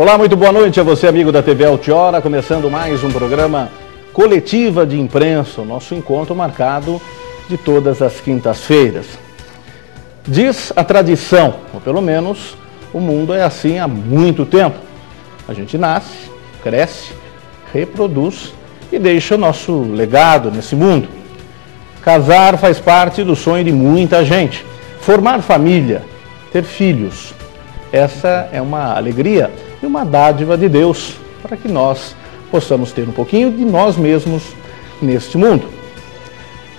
Olá, muito boa noite a você, amigo da TV Altiora, começando mais um programa Coletiva de Imprensa, o nosso encontro marcado de todas as quintas-feiras. Diz a tradição, ou pelo menos o mundo é assim há muito tempo. A gente nasce, cresce, reproduz e deixa o nosso legado nesse mundo. Casar faz parte do sonho de muita gente. Formar família, ter filhos, essa é uma alegria e uma dádiva de Deus para que nós possamos ter um pouquinho de nós mesmos neste mundo.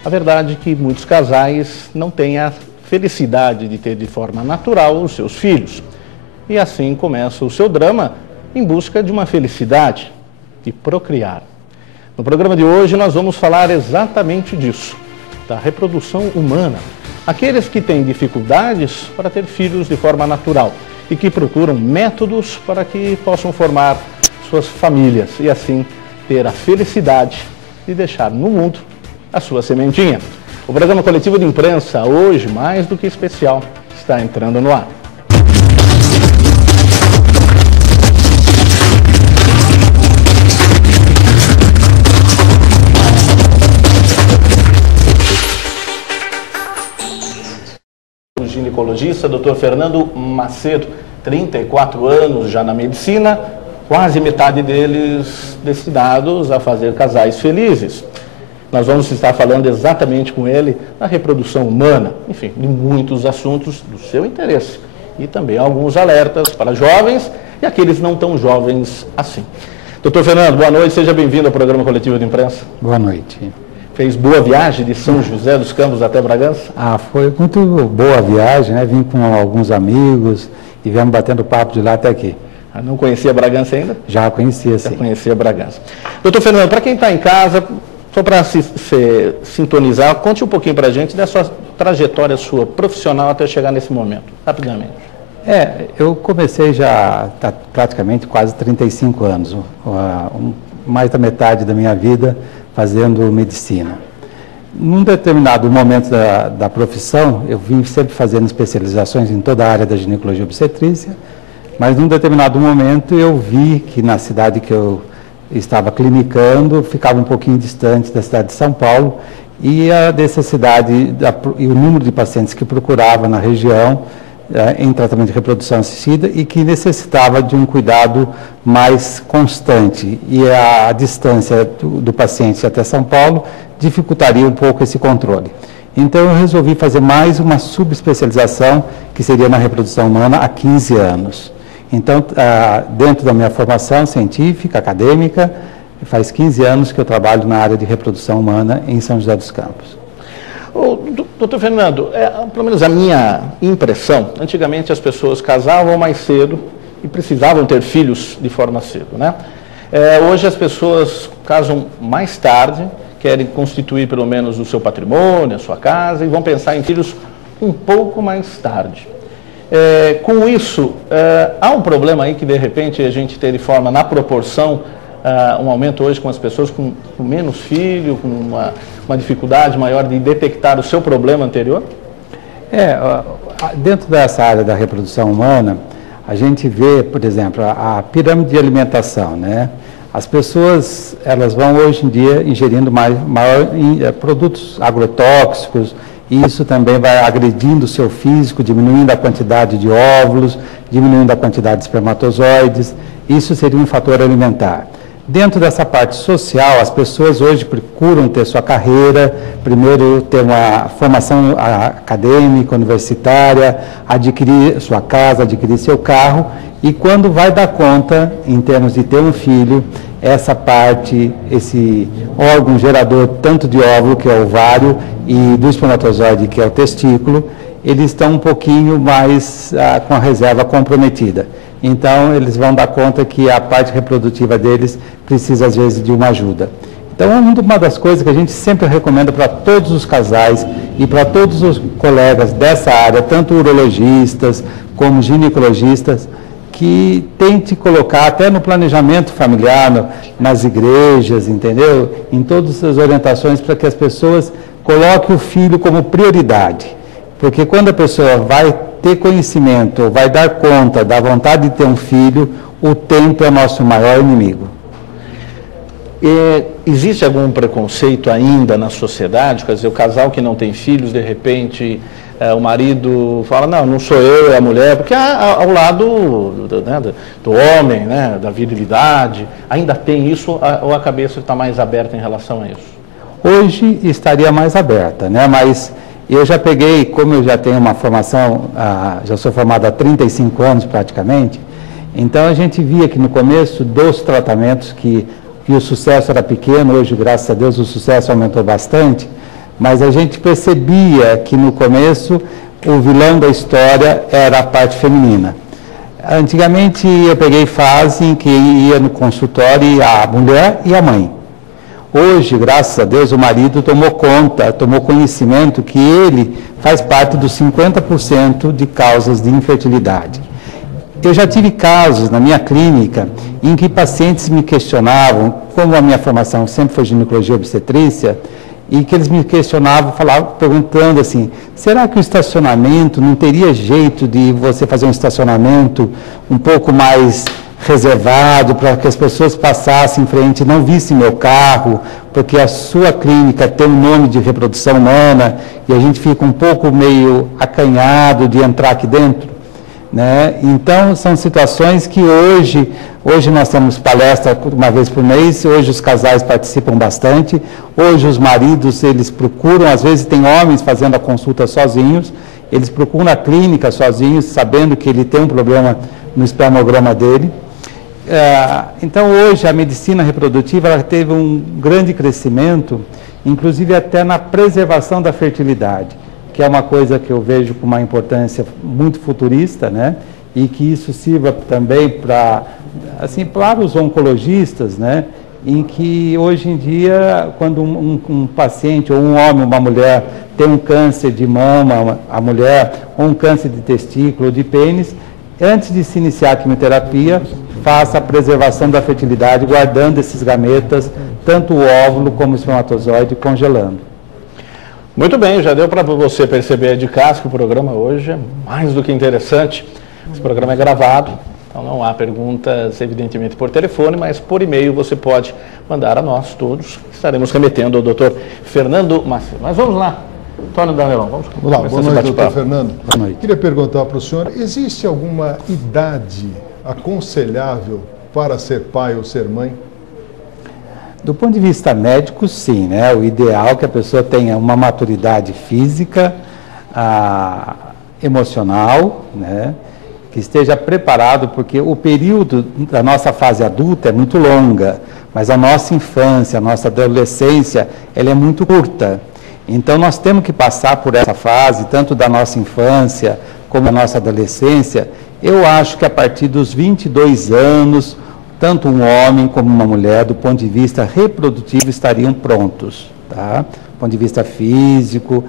A verdade é que muitos casais não têm a felicidade de ter de forma natural os seus filhos. E assim começa o seu drama em busca de uma felicidade, de procriar. No programa de hoje nós vamos falar exatamente disso, da reprodução humana. Aqueles que têm dificuldades para ter filhos de forma natural e que procuram métodos para que possam formar suas famílias e assim ter a felicidade de deixar no mundo a sua sementinha. O programa Coletivo de Imprensa, hoje, mais do que especial, está entrando no ar. O ginecologista, Dr. Fernando Macedo, 34 anos já na medicina, quase metade deles destinados a fazer casais felizes. Nós vamos estar falando exatamente com ele da reprodução humana, enfim, de muitos assuntos do seu interesse. E também alguns alertas para jovens e aqueles não tão jovens assim. Doutor Fernando, boa noite, seja bem-vindo ao programa Coletivo de Imprensa. Boa noite. Fez boa viagem de São José dos Campos até Bragança? Foi muito boa a viagem, né? Vim com alguns amigos e viemos batendo papo de lá até aqui. Não conhecia Bragança ainda? Já conhecia, sim. Já conhecia Bragança. Doutor Fernando, para quem está em casa, só para se sintonizar, conte um pouquinho para a gente da sua trajetória sua profissional até chegar nesse momento, rapidamente. Eu comecei já praticamente quase 35 anos, mais da metade da minha vida fazendo medicina. Num determinado momento da profissão, eu vim sempre fazendo especializações em toda a área da ginecologia e obstetrícia, mas num determinado momento eu vi que na cidade que eu estava clinicando, ficava um pouquinho distante da cidade de São Paulo, e a necessidade e o número de pacientes que procurava na região em tratamento de reprodução assistida e que necessitava de um cuidado mais constante. E a distância do paciente até São Paulo dificultaria um pouco esse controle. Então eu resolvi fazer mais uma subespecialização, que seria na reprodução humana, há 15 anos. Então, dentro da minha formação científica, acadêmica, faz 15 anos que eu trabalho na área de reprodução humana em São José dos Campos. Doutor Fernando, pelo menos a minha impressão, antigamente as pessoas casavam mais cedo e precisavam ter filhos de forma cedo, né? Hoje as pessoas casam mais tarde, querem constituir pelo menos o seu patrimônio, a sua casa, e vão pensar em filhos um pouco mais tarde. Com isso, há um problema aí que de repente a gente tem de forma, na proporção, um aumento hoje com as pessoas com menos filho, com uma dificuldade maior de detectar o seu problema anterior? Dentro dessa área da reprodução humana, a gente vê, por exemplo, a pirâmide de alimentação, né? As pessoas, elas vão hoje em dia ingerindo produtos agrotóxicos, e isso também vai agredindo o seu físico, diminuindo a quantidade de óvulos, diminuindo a quantidade de espermatozoides. Isso seria um fator alimentar. Dentro dessa parte social, as pessoas hoje procuram ter sua carreira, primeiro ter uma formação acadêmica, universitária, adquirir sua casa, adquirir seu carro, e quando vai dar conta, em termos de ter um filho, essa parte, esse órgão gerador tanto de óvulo, que é o ovário, e do espermatozoide, que é o testículo, eles estão um pouquinho mais com a reserva comprometida. Então, eles vão dar conta que a parte reprodutiva deles precisa, às vezes, de uma ajuda. Então, uma das coisas que a gente sempre recomenda para todos os casais e para todos os colegas dessa área, tanto urologistas como ginecologistas, que tente colocar até no planejamento familiar, nas igrejas, entendeu? Em todas as orientações para que as pessoas coloquem o filho como prioridade. Porque quando a pessoa vai ter conhecimento, vai dar conta da vontade de ter um filho, o tempo é nosso maior inimigo. Existe algum preconceito ainda na sociedade? Quer dizer, o casal que não tem filhos, de repente, o marido fala, não sou eu, é a mulher, porque ao lado do homem, né, da virilidade, ainda tem isso, ou a cabeça está mais aberta em relação a isso? Hoje estaria mais aberta, né? Mas eu já peguei, como eu já tenho uma formação, já sou formado há 35 anos praticamente, então a gente via que no começo dos tratamentos que o sucesso era pequeno, hoje, graças a Deus, o sucesso aumentou bastante, mas a gente percebia que no começo o vilão da história era a parte feminina. Antigamente eu peguei fase em que ia no consultório a mulher e a mãe. Hoje, graças a Deus, o marido tomou conhecimento que ele faz parte dos 50% de causas de infertilidade. Eu já tive casos na minha clínica em que pacientes me questionavam, como a minha formação sempre foi ginecologia e obstetrícia, e que eles me questionavam, perguntando assim, será que o estacionamento não teria jeito de você fazer um estacionamento um pouco mais reservado, para que as pessoas passassem em frente e não vissem meu carro, porque a sua clínica tem um nome de reprodução humana e a gente fica um pouco meio acanhado de entrar aqui dentro? Né? Então, são situações que hoje nós temos palestra uma vez por mês, hoje os casais participam bastante, hoje os maridos, eles procuram, às vezes tem homens fazendo a consulta sozinhos, eles procuram a clínica sozinhos, sabendo que ele tem um problema no espermograma dele. Então, hoje a medicina reprodutiva ela teve um grande crescimento, inclusive até na preservação da fertilidade, que é uma coisa que eu vejo com uma importância muito futurista, né? E que isso sirva também para os oncologistas, né? Em que hoje em dia, quando um paciente, ou um homem, uma mulher, tem um câncer de mama, a mulher, ou um câncer de testículo, ou de pênis, antes de se iniciar a quimioterapia, faça a preservação da fertilidade, guardando esses gametas, tanto o óvulo como o espermatozoide, congelando. Muito bem, já deu para você perceber de casa que o programa hoje é mais do que interessante. Esse programa é gravado, então não há perguntas, evidentemente, por telefone, mas por e-mail você pode mandar a nós todos. Estaremos remetendo ao doutor Fernando Maciel. Mas vamos lá, Antônio Danelão, vamos lá. Boa noite, doutor Fernando. Boa noite. Queria perguntar para o senhor, existe alguma idade aconselhável para ser pai ou ser mãe? Do ponto de vista médico, sim, né? O ideal é que a pessoa tenha uma maturidade física, emocional, né? Que esteja preparado, porque o período da nossa fase adulta é muito longa, mas a nossa infância, a nossa adolescência, ela é muito curta. Então, nós temos que passar por essa fase, tanto da nossa infância como da nossa adolescência. Eu acho que a partir dos 22 anos, tanto um homem como uma mulher, do ponto de vista reprodutivo, estariam prontos, tá? Do ponto de vista físico,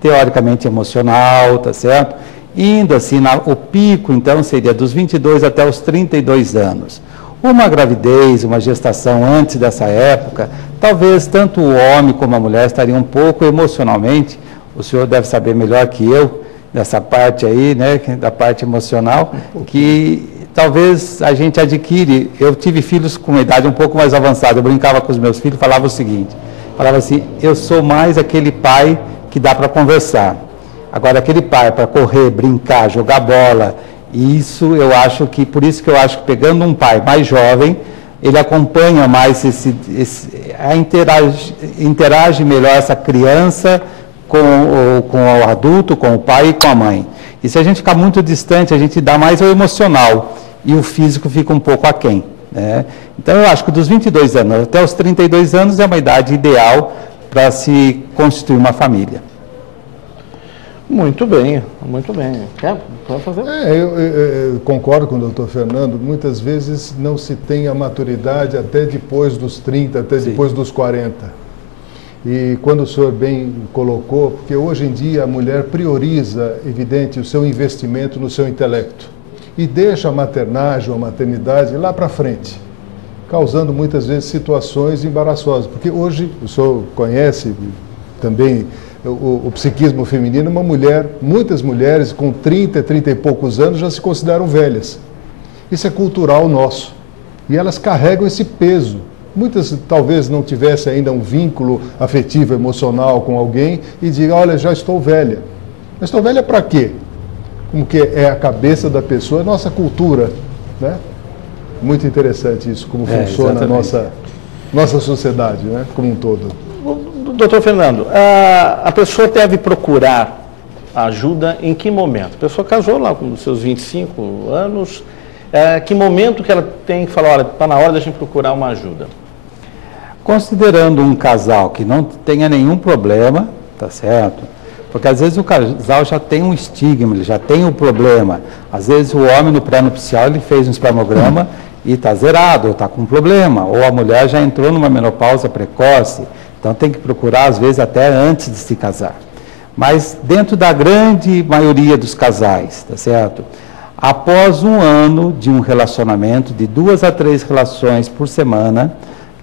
teoricamente emocional, tá certo? Indo assim, o pico, então, seria dos 22 até os 32 anos. Uma gravidez, uma gestação antes dessa época, talvez tanto o homem como a mulher estariam um pouco emocionalmente, o senhor deve saber melhor que eu, dessa parte aí, né, da parte emocional, que talvez a gente adquire. Eu tive filhos com uma idade um pouco mais avançada, eu brincava com os meus filhos, falava o seguinte, falava assim, eu sou mais aquele pai que dá para conversar. Agora, aquele pai para correr, brincar, jogar bola, isso eu acho que, por isso que eu acho que pegando um pai mais jovem, ele acompanha mais interage melhor essa criança com o adulto, com o pai e com a mãe. E se a gente ficar muito distante, a gente dá mais ao emocional e o físico fica um pouco aquém, né? Então, eu acho que dos 22 anos até os 32 anos é uma idade ideal para se constituir uma família. Muito bem, muito bem. Quer fazer? Eu concordo com o doutor Fernando. Muitas vezes não se tem a maturidade até depois dos 30, até Sim. depois dos 40. E quando o senhor bem colocou, porque hoje em dia a mulher prioriza, evidente, o seu investimento no seu intelecto e deixa a maternagem ou a maternidade lá para frente, causando muitas vezes situações embaraçosas. Porque hoje, o senhor conhece também o psiquismo feminino, muitas mulheres com 30 e poucos anos já se consideram velhas. Isso é cultural nosso. E elas carregam esse peso. Muitas talvez não tivessem ainda um vínculo afetivo, emocional com alguém e digam, olha, já estou velha. Mas estou velha para quê? Como que é a cabeça da pessoa, a nossa cultura, né? Muito interessante isso, como funciona a nossa sociedade, né? Como um todo. Doutor Fernando, a pessoa deve procurar ajuda em que momento? A pessoa casou lá com os seus 25 anos, que momento que ela tem que falar, olha, está na hora da gente procurar uma ajuda? Considerando um casal que não tenha nenhum problema, tá certo? Porque às vezes o casal já tem um estigma, ele já tem um problema. Às vezes o homem no pré-nupcial ele fez um espermograma e está zerado, ou está com um problema. Ou a mulher já entrou numa menopausa precoce, então tem que procurar às vezes até antes de se casar. Mas dentro da grande maioria dos casais, tá certo? Após um ano de um relacionamento, de 2 a 3 relações por semana,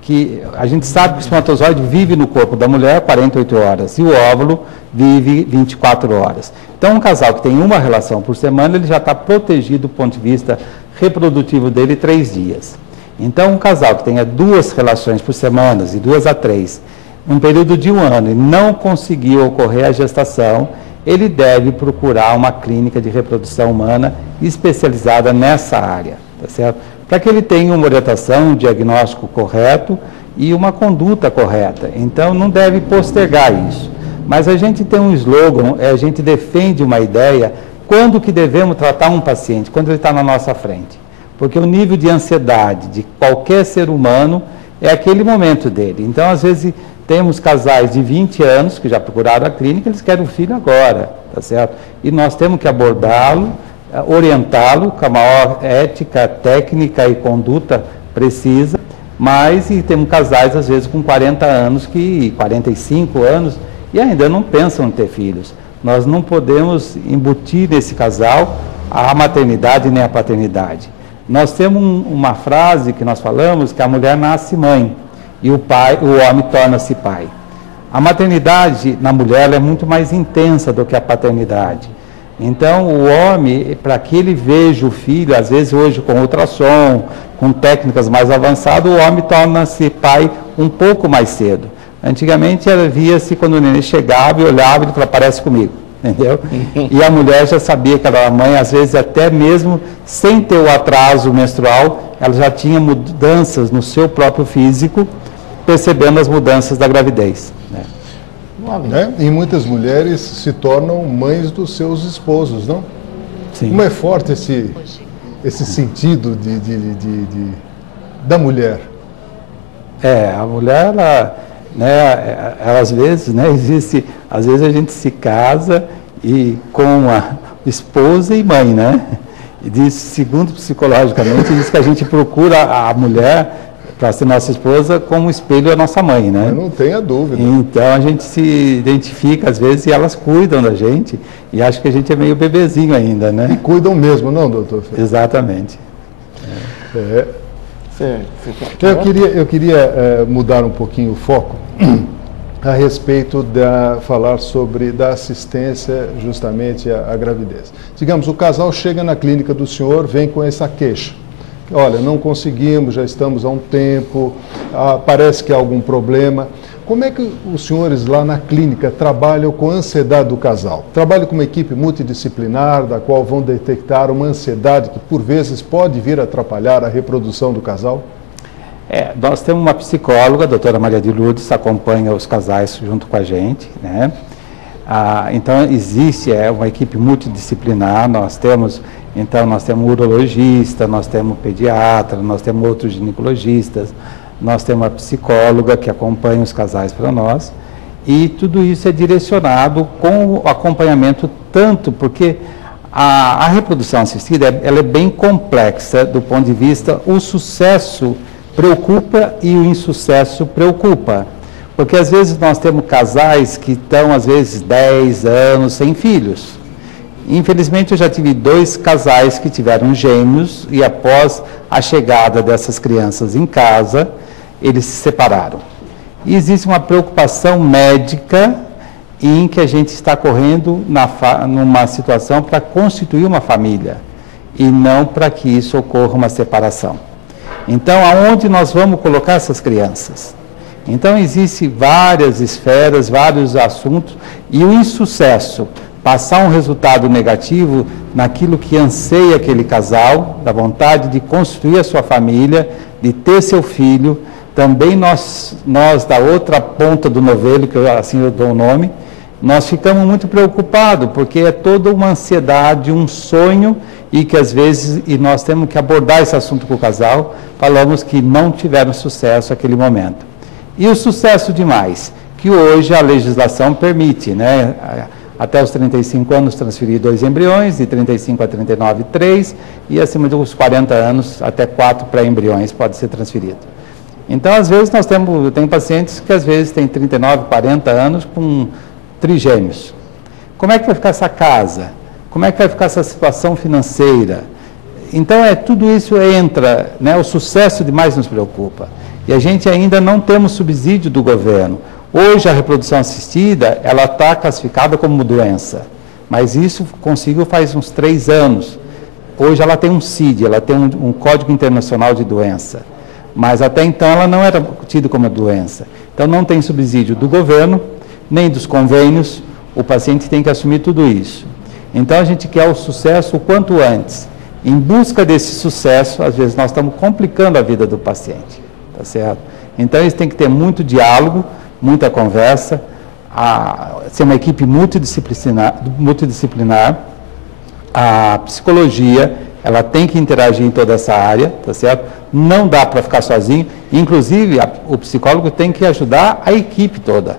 que a gente sabe que o espermatozoide vive no corpo da mulher 48 horas e o óvulo vive 24 horas. Então, um casal que tem uma relação por semana, ele já está protegido do ponto de vista reprodutivo dele 3 dias. Então, um casal que tenha 2 relações por semana, de 2 a 3, num período de um ano, e não conseguiu ocorrer a gestação, ele deve procurar uma clínica de reprodução humana especializada nessa área, tá certo? Para que ele tenha uma orientação, um diagnóstico correto e uma conduta correta. Então, não deve postergar isso. Mas a gente tem um slogan, a gente defende uma ideia, quando que devemos tratar um paciente? Quando ele está na nossa frente. Porque o nível de ansiedade de qualquer ser humano é aquele momento dele. Então, às vezes, temos casais de 20 anos que já procuraram a clínica, eles querem um filho agora, tá certo? E nós temos que abordá-lo, orientá-lo com a maior ética, técnica e conduta precisa, mas e temos casais, às vezes, com 40 anos, 45 anos, e ainda não pensam em ter filhos. Nós não podemos embutir nesse casal a maternidade nem a paternidade. Nós temos uma frase que nós falamos, que a mulher nasce mãe, e o homem torna-se pai. A maternidade na mulher é muito mais intensa do que a paternidade. Então, o homem, para que ele veja o filho, às vezes hoje com ultrassom, com técnicas mais avançadas, o homem torna-se pai um pouco mais cedo. Antigamente, via-se quando o neném chegava e olhava, ele falava, parece comigo, entendeu? E a mulher já sabia que ela era mãe, às vezes até mesmo sem ter o atraso menstrual, ela já tinha mudanças no seu próprio físico, percebendo as mudanças da gravidez, né? E muitas mulheres se tornam mães dos seus esposos, não? Sim. Como é forte esse sentido da mulher? A mulher, ela às vezes, às vezes a gente se casa e com a esposa e mãe, né? E diz, segundo psicologicamente, diz que a gente procura a mulher para ser nossa esposa como espelho a nossa mãe, né? Eu não tenho a dúvida. Então a gente se identifica às vezes e elas cuidam da gente e acho que a gente é meio bebezinho ainda, né? E cuidam mesmo, não, doutor? Exatamente. Eu queria mudar um pouquinho o foco a respeito falar sobre da assistência justamente à gravidez. Digamos, o casal chega na clínica do senhor, vem com essa queixa. Olha, não conseguimos, já estamos há um tempo, parece que há algum problema. Como é que os senhores lá na clínica trabalham com a ansiedade do casal? Trabalham com uma equipe multidisciplinar, da qual vão detectar uma ansiedade que, por vezes, pode vir a atrapalhar a reprodução do casal? Nós temos uma psicóloga, a doutora Maria de Lourdes, acompanha os casais junto com a gente, né? Então, existe uma equipe multidisciplinar, nós temos um urologista, nós temos pediatra, nós temos outros ginecologistas, nós temos uma psicóloga que acompanha os casais para nós, e tudo isso é direcionado com o acompanhamento, tanto porque a reprodução assistida ela é bem complexa do ponto de vista, o sucesso preocupa e o insucesso preocupa. Porque às vezes nós temos casais que estão, às vezes, 10 anos sem filhos. Infelizmente, eu já tive 2 casais que tiveram gêmeos e após a chegada dessas crianças em casa, eles se separaram. E existe uma preocupação médica em que a gente está correndo numa situação para constituir uma família. e não para que isso ocorra uma separação. Então, aonde nós vamos colocar essas crianças? Então, existem várias esferas, vários assuntos, e o insucesso, passar um resultado negativo naquilo que anseia aquele casal, da vontade de construir a sua família, de ter seu filho. Também nós da outra ponta do novelo, que assim eu dou o nome, nós ficamos muito preocupados, porque é toda uma ansiedade, um sonho, e que às vezes, e nós temos que abordar esse assunto com o casal, falamos que não tiveram sucesso naquele momento. E o sucesso demais, que hoje a legislação permite, né? Até os 35 anos transferir 2 embriões, de 35 a 39, 3, e acima dos 40 anos, até 4 pré-embriões pode ser transferido. Então, às vezes, tem pacientes que às vezes têm 39, 40 anos com trigêmeos. Como é que vai ficar essa casa? Como é que vai ficar essa situação financeira? Então, tudo isso entra, né? O sucesso demais nos preocupa. E a gente ainda não temos subsídio do governo. Hoje, a reprodução assistida, ela está classificada como doença. Mas isso conseguiu faz uns 3 anos. Hoje ela tem um CID, ela tem um Código Internacional de Doença. Mas até então ela não era tida como doença. Então, não tem subsídio do governo, nem dos convênios. O paciente tem que assumir tudo isso. Então, a gente quer o sucesso o quanto antes. Em busca desse sucesso, às vezes nós estamos complicando a vida do paciente. Tá certo? Então, eles têm que ter muito diálogo, muita conversa, ser uma equipe multidisciplinar. A psicologia, ela tem que interagir em toda essa área, tá certo? Não dá para ficar sozinho. Inclusive, o psicólogo tem que ajudar a equipe toda.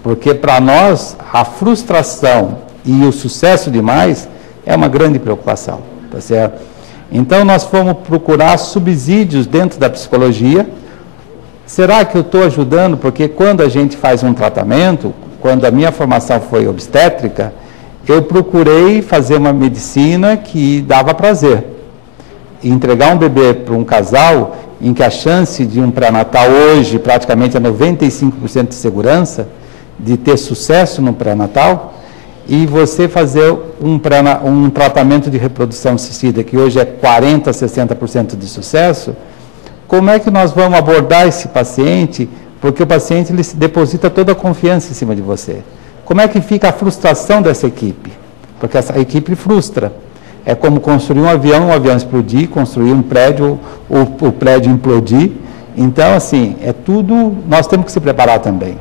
Porque para nós, a frustração e o sucesso demais é uma grande preocupação, tá certo? Então, nós fomos procurar subsídios dentro da psicologia. Será que eu estou ajudando? Porque quando a gente faz um tratamento, quando a minha formação foi obstétrica, eu procurei fazer uma medicina que dava prazer. E entregar um bebê para um casal, em que a chance de um pré-natal hoje praticamente é 95% de segurança, de ter sucesso no pré-natal, e você fazer um tratamento de reprodução assistida, que hoje é 40%, 60% de sucesso, como é que nós vamos abordar esse paciente? Porque o paciente ele se deposita toda a confiança em cima de você. Como é que fica a frustração dessa equipe? Porque essa equipe frustra. É como construir um avião explodir, construir um prédio, o prédio implodir. Então, assim, é tudo, nós temos que se preparar também.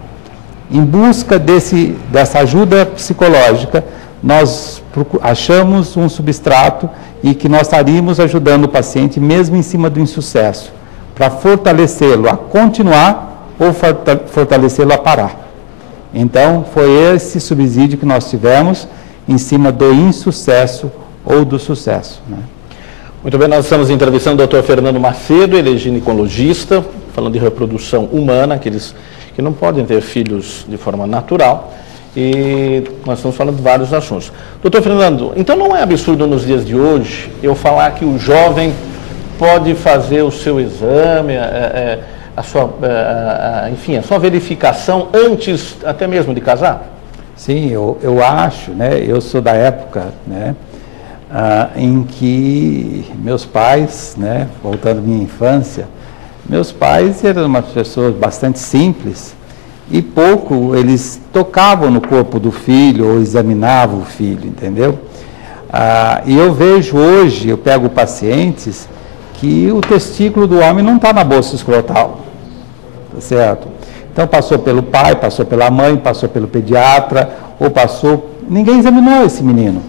Em busca dessa ajuda psicológica, nós achamos um substrato e que nós estaríamos ajudando o paciente mesmo em cima do insucesso, para fortalecê-lo a continuar ou fortalecê-lo a parar. Então, foi esse subsídio que nós tivemos em cima do insucesso ou do sucesso, né? Muito bem, nós estamos entrevistando o Dr. Fernando Macedo, ele é ginecologista, falando de reprodução humana, aqueles que não podem ter filhos de forma natural, e nós estamos falando de vários assuntos. Doutor Fernando, então não é absurdo nos dias de hoje eu falar que o jovem pode fazer o seu exame, enfim, a sua verificação antes até mesmo de casar? Sim, eu acho, né, eu sou da época, né, em que meus pais, né, voltando à minha infância, meus pais eram umas pessoas bastante simples e pouco eles tocavam no corpo do filho ou examinavam o filho, entendeu? E eu vejo hoje, eu pego pacientes que o testículo do homem não está na bolsa escrotal, tá certo? Então passou pelo pai, passou pela mãe, passou pelo pediatra, ninguém examinou esse menino,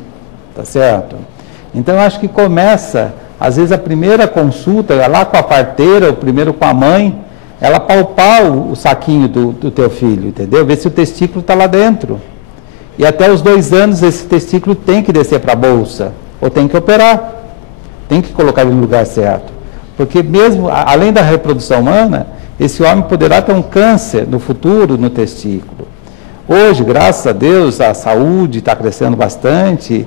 tá certo? Então eu acho que começa, às vezes a primeira consulta, lá com a parteira, ou primeiro com a mãe, ela palpar o saquinho do teu filho, entendeu? Ver se o testículo está lá dentro. E até os 2 anos esse testículo tem que descer para a bolsa, ou tem que operar, tem que colocar ele no lugar certo. Porque mesmo, além da reprodução humana, esse homem poderá ter um câncer no futuro no testículo. Hoje, graças a Deus, a saúde está crescendo bastante,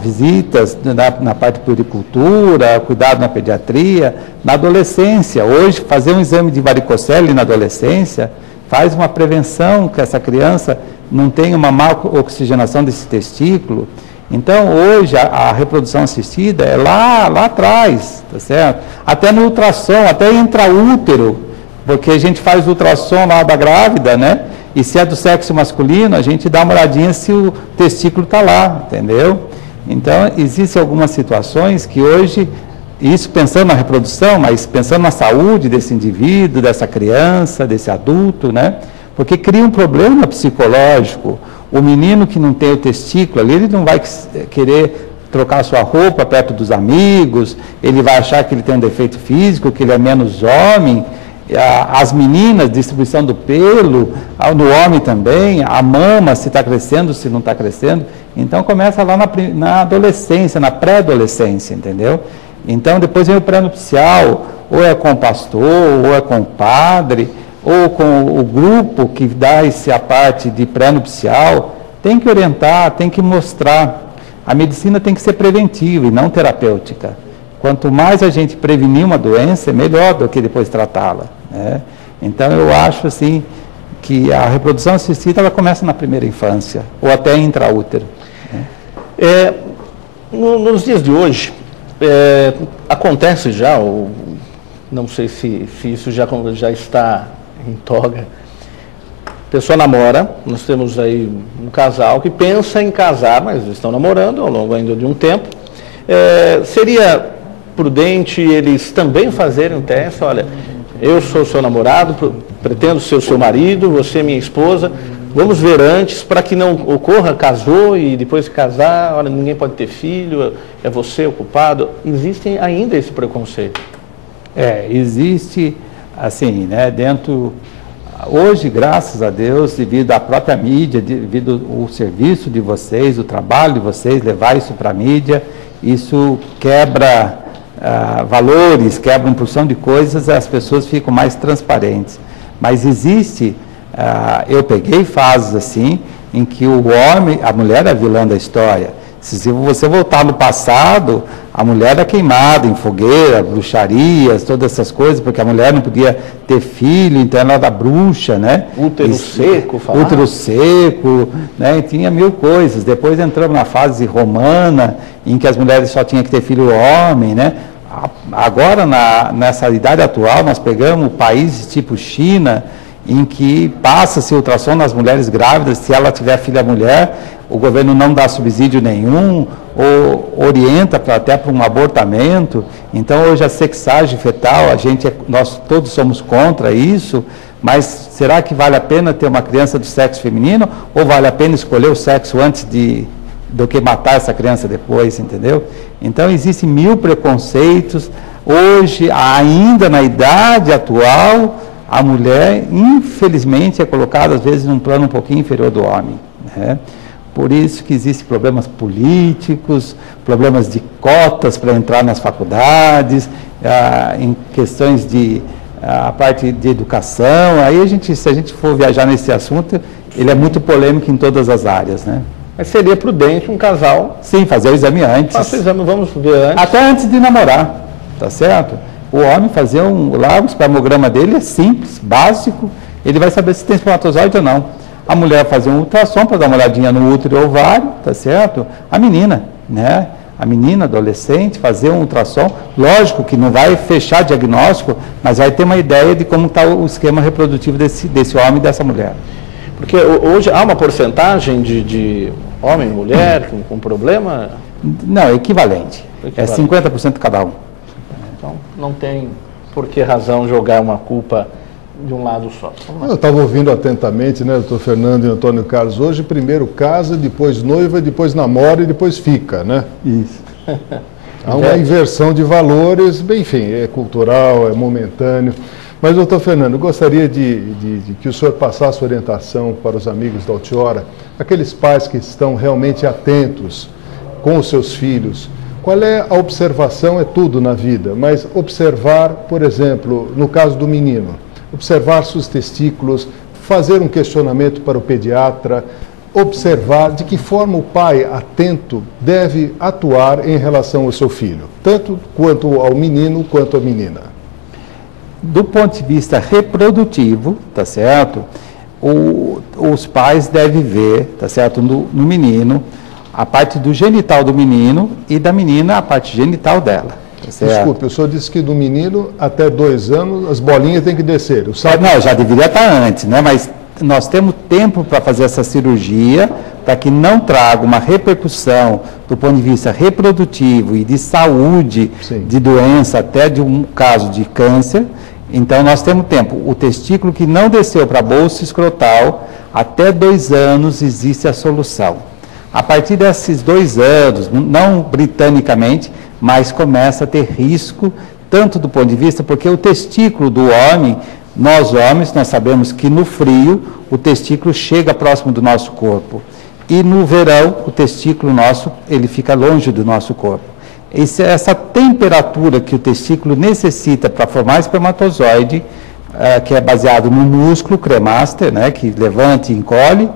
visitas na parte de puericultura, cuidado na pediatria, na adolescência. Hoje, fazer um exame de varicocele na adolescência faz uma prevenção que essa criança não tenha uma má oxigenação desse testículo. Então, hoje, a reprodução assistida é lá atrás, tá certo? Até no ultrassom, até intraútero, porque a gente faz ultrassom lá da grávida, né? E se é do sexo masculino, a gente dá uma olhadinha se o testículo está lá, entendeu? Então, existem algumas situações que hoje, isso pensando na reprodução, mas pensando na saúde desse indivíduo, dessa criança, desse adulto, né? Porque cria um problema psicológico. O menino que não tem o testículo ali, ele não vai querer trocar sua roupa perto dos amigos, ele vai achar que ele tem um defeito físico, que ele é menos homem. As meninas, distribuição do pelo, no homem também, a mama, se está crescendo, se não está crescendo. Então, começa lá na adolescência, na pré-adolescência, entendeu? Então, depois vem o pré-nupcial, ou é com o pastor, ou é com o padre, ou com o grupo que dá a parte de pré-nupcial. Tem que orientar, tem que mostrar. A medicina tem que ser preventiva e não terapêutica. Quanto mais a gente prevenir uma doença, é melhor do que depois tratá-la, né? Então, eu acho assim que a reprodução assistida ela começa na primeira infância, ou até intraútero, né? Nos dias de hoje, acontece já, ou não sei se isso já está em toga, a pessoa namora, nós temos aí um casal que pensa em casar, mas estão namorando ao longo ainda de um tempo. Seria prudente eles também fazerem um teste? Olha, eu sou seu namorado, pretendo ser o seu marido, você é minha esposa, vamos ver antes, para que não ocorra, casou e depois de casar, olha, ninguém pode ter filho, é você o culpado. Existe ainda esse preconceito? Existe, assim, né, hoje, graças a Deus, devido à própria mídia, devido ao serviço de vocês, o trabalho de vocês, levar isso para a mídia, isso quebra valores, quebra uma porção de coisas, as pessoas ficam mais transparentes. Mas existe, eu peguei fases assim, em que o homem, a mulher é a vilã da história. Se você voltar no passado, a mulher era queimada em fogueira, bruxarias, todas essas coisas, porque a mulher não podia ter filho, então ela era bruxa, né? Útero seco, falava. Útero seco, né? E tinha mil coisas. Depois entramos na fase romana, em que as mulheres só tinham que ter filho homem, né? Agora, nessa idade atual, nós pegamos países tipo China, em que passa-se ultrassom nas mulheres grávidas, se ela tiver filha mulher, o governo não dá subsídio nenhum, ou orienta até para um abortamento. Então, hoje a sexagem fetal, nós todos somos contra isso, mas será que vale a pena ter uma criança do sexo feminino, ou vale a pena escolher o sexo antes do que matar essa criança depois, entendeu? Então, existem mil preconceitos. Hoje, ainda na idade atual, a mulher, infelizmente, é colocada, às vezes, num plano um pouquinho inferior do homem, né? Por isso que existem problemas políticos, problemas de cotas para entrar nas faculdades, em questões a parte de educação. Aí, se a gente for viajar nesse assunto, ele é muito polêmico em todas as áreas, né? Mas seria prudente um casal... Sim, fazer o exame antes. Faça o exame, vamos ver antes. Até antes de namorar, tá certo? O homem fazer o espermograma dele é simples, básico, ele vai saber se tem espermatozoide ou não. A mulher fazer um ultrassom para dar uma olhadinha no útero e ovário, tá certo? A menina, né? A menina, adolescente, fazer um ultrassom, lógico que não vai fechar diagnóstico, mas vai ter uma ideia de como está o esquema reprodutivo desse homem e dessa mulher. Porque hoje há uma porcentagem de homem e mulher com problema? Não, é equivalente. É 50% cada um. Então, não tem por que razão jogar uma culpa de um lado só. Eu estava ouvindo atentamente, né, doutor Fernando e Antônio Carlos, hoje primeiro casa, depois noiva, depois namora e depois fica, né? Isso. Há uma inversão de valores, bem, enfim, é cultural, é momentâneo. Mas, doutor Fernando, eu gostaria de que o senhor passasse orientação para os amigos da Altiora, aqueles pais que estão realmente atentos com os seus filhos. Qual é a observação? É tudo na vida, mas observar, por exemplo, no caso do menino, observar seus testículos, fazer um questionamento para o pediatra, observar de que forma o pai atento deve atuar em relação ao seu filho, tanto quanto ao menino quanto à menina. Do ponto de vista reprodutivo, tá certo? Os pais devem ver, tá certo, no menino, a parte do genital do menino e da menina a parte genital dela. Desculpe, o senhor disse que do menino até 2 anos as bolinhas têm que descer. Não, já deveria estar antes, né? Mas nós temos tempo para fazer essa cirurgia para que não traga uma repercussão do ponto de vista reprodutivo e de saúde, sim, de doença, até de um caso de câncer. Então nós temos tempo. O testículo que não desceu para a bolsa escrotal, até 2 anos existe a solução. A partir desses 2 anos, não britanicamente, mas começa a ter risco, tanto do ponto de vista, porque o testículo do homem, nós homens, nós sabemos que no frio o testículo chega próximo do nosso corpo. E no verão, o testículo nosso, ele fica longe do nosso corpo. Essa temperatura que o testículo necessita para formar espermatozoide, que é baseado no músculo cremaster, né, que levanta e encolhe,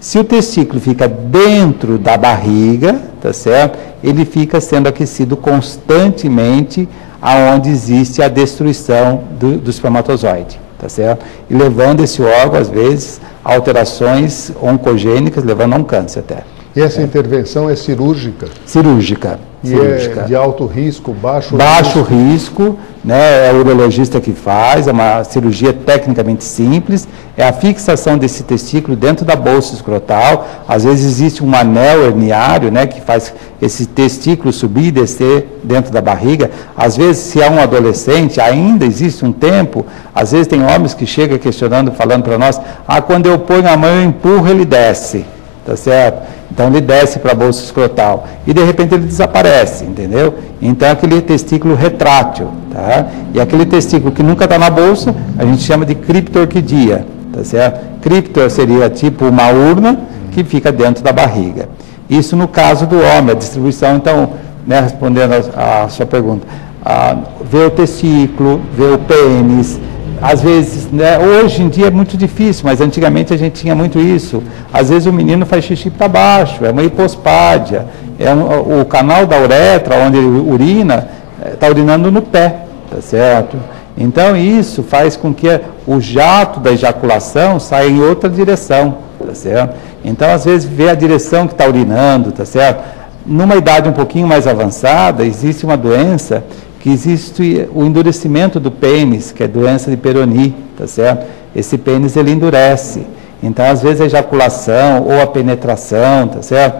se o testículo fica dentro da barriga, tá certo? Ele fica sendo aquecido constantemente aonde existe a destruição do espermatozoide, tá certo? E levando esse órgão, às vezes, a alterações oncogênicas, levando a um câncer até. E essa intervenção é cirúrgica? Cirúrgica. E cirúrgica. É de alto risco, baixo risco, né? É o urologista que faz, é uma cirurgia tecnicamente simples, é a fixação desse testículo dentro da bolsa escrotal. Às vezes existe um anel herniário, né, que faz esse testículo subir e descer dentro da barriga. Às vezes, se é um adolescente, ainda existe um tempo, às vezes tem homens que chegam questionando, falando para nós, quando eu ponho a mão, eu empurro, ele desce, tá certo? Então ele desce para a bolsa escrotal e de repente ele desaparece, entendeu? Então aquele testículo retrátil, tá? E aquele testículo que nunca está na bolsa, a gente chama de criptorquidia, tá certo? Criptor seria tipo uma urna que fica dentro da barriga. Isso no caso do homem, a distribuição, então, né, respondendo a sua pergunta, ver o testículo, ver o pênis. Às vezes, né, hoje em dia é muito difícil, mas antigamente a gente tinha muito isso. Às vezes o menino faz xixi para baixo, é uma hipospádia, o canal da uretra, onde ele urina, está urinando no pé, tá certo? Então isso faz com que o jato da ejaculação saia em outra direção, tá certo? Então às vezes vê a direção que está urinando, tá certo? Numa idade um pouquinho mais avançada, existe uma doença que existe o endurecimento do pênis, que é doença de Peyronie, tá certo? Esse pênis, ele endurece. Então, às vezes, a ejaculação ou a penetração, tá certo?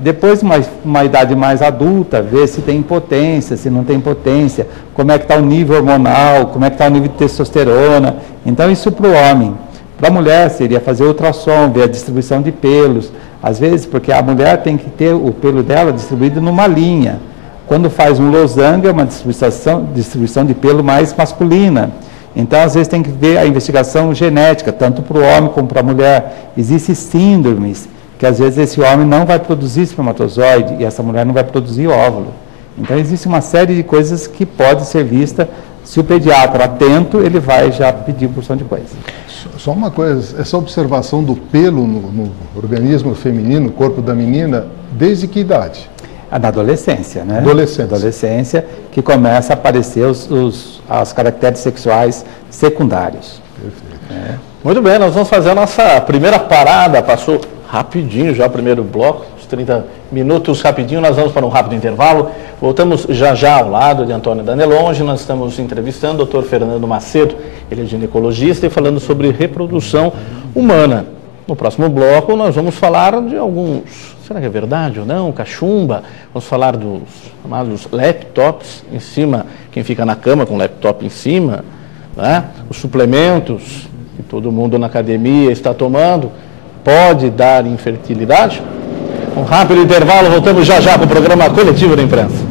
Depois, uma idade mais adulta, ver se tem impotência, se não tem impotência, como é que está o nível hormonal, como é que está o nível de testosterona. Então, isso para o homem. Para a mulher, seria fazer ultrassom, ver a distribuição de pelos. Às vezes, porque a mulher tem que ter o pelo dela distribuído numa linha. Quando faz um losango, é uma distribuição de pelo mais masculina. Então, às vezes, tem que ver a investigação genética, tanto para o homem como para a mulher. Existem síndromes, que às vezes esse homem não vai produzir espermatozoide e essa mulher não vai produzir óvulo. Então, existe uma série de coisas que pode ser vista. Se o pediatra atento, ele vai já pedir porção de coisa. Só uma coisa, essa observação do pelo no organismo feminino, no corpo da menina, desde que idade? Na adolescência, né? Adolescência, que começa a aparecer os caracteres sexuais secundários. Perfeito. Muito bem, nós vamos fazer a nossa primeira parada. Passou rapidinho já o primeiro bloco, uns 30 minutos rapidinho. Nós vamos para um rápido intervalo. Voltamos já ao lado de Antônio Danelonge. Nós estamos entrevistando o Dr. Fernando Macedo, ele é ginecologista e falando sobre reprodução humana. No próximo bloco nós vamos falar de alguns... Será que é verdade ou não? Cachumba. Vamos falar dos chamados laptops em cima, quem fica na cama com o laptop em cima, né? Os suplementos que todo mundo na academia está tomando, pode dar infertilidade? Um rápido intervalo, voltamos já para o programa Coletivo da Imprensa.